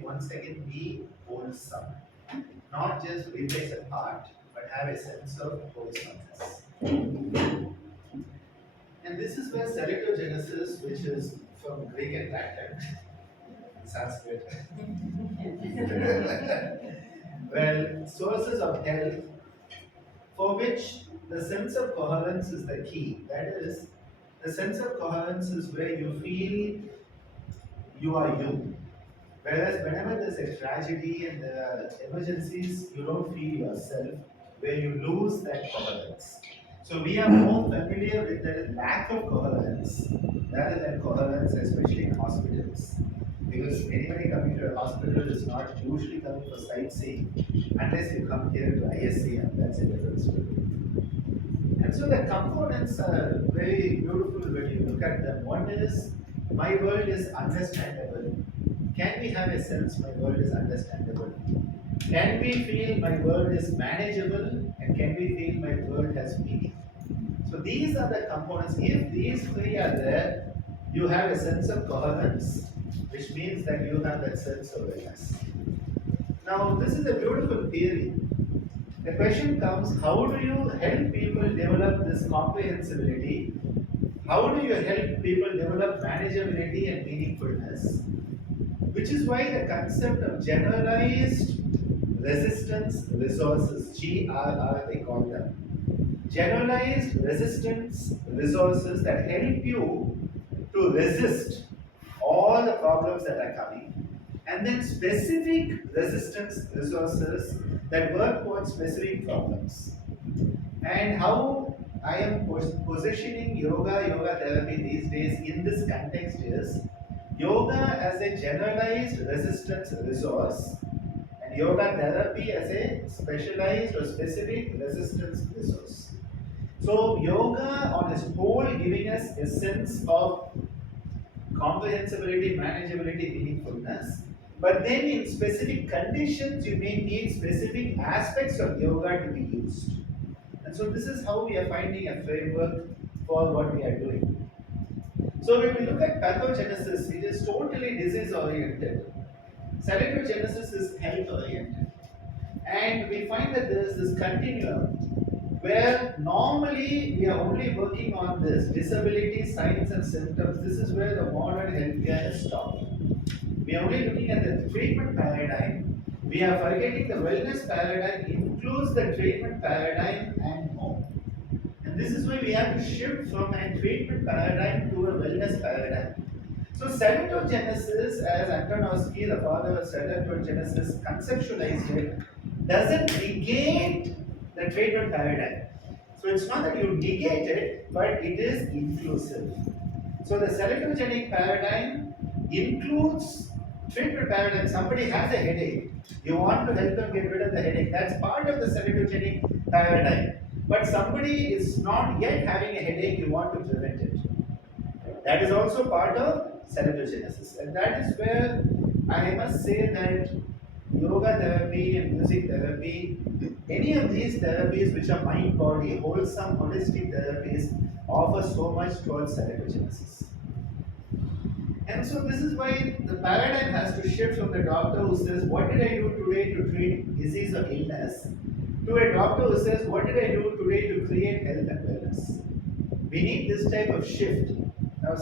once again be wholesome, not just replace a part, but have a sense of wholesomeness. And this is where salitogenesis, which is from Greek and Latin, Sanskrit, well, sources of health for which the sense of coherence is the key. That is, the sense of coherence is where you feel you are you. Whereas whenever there's a tragedy and there are emergencies, you don't feel yourself, where you lose that coherence. So we are more familiar with the lack of coherence rather than coherence, especially in hospitals. Because anybody coming to a hospital is not usually coming for sightseeing unless you come here to ISCM, that's a different story. And so the components are very beautiful when you look at them. One is, my world is understandable. Can we have a sense my world is understandable? Can we feel my world is manageable? And can we feel my world has meaning? So these are the components. If these three are there, you have a sense of coherence, which means that you have that sense of wellness. Now, this is a beautiful theory. The question comes, how do you help people develop this comprehensibility? How do you help people develop manageability and meaningfulness? Which is why the concept of generalized resistance resources, GRR they call them, generalized resistance resources that help you to resist all the problems that are coming, and then specific resistance resources that work towards specific problems. And how I am positioning yoga therapy these days in this context is yoga as a generalized resistance resource and yoga therapy as a specialized or specific resistance resource. So yoga on its whole giving us a sense of comprehensibility, manageability, meaningfulness. But then in specific conditions, you may need specific aspects of yoga to be used. And so this is how we are finding a framework for what we are doing. So when we look at pathogenesis, it is totally disease oriented. Salitogenesis is health oriented. And we find that there is this continuum where normally we are only working on this disability, signs and symptoms. This is where the modern healthcare has stopped. We are only looking at the treatment paradigm. We are forgetting the wellness paradigm includes the treatment paradigm and more. And this is why we have to shift from a treatment paradigm to a wellness paradigm. So salitogenesis, as Antonovsky, the father of salitogenesis, conceptualized it, doesn't negate the treatment paradigm. So it's not that you negate it, but it is inclusive. So the salutogenic paradigm includes treatment paradigm. Somebody has a headache. You want to help them get rid of the headache. That's part of the salutogenic paradigm. But somebody is not yet having a headache, you want to prevent it. That is also part of salitogenesis. And that is where I must say that yoga therapy and music therapy, any of these therapies which are mind body, wholesome, holistic therapies, offer so much towards salitogenesis. And so this is why the paradigm has to shift from the doctor who says, what did I do today to treat disease or illness, to a doctor who says, what did I do today to create health and wellness. We need this type of shift.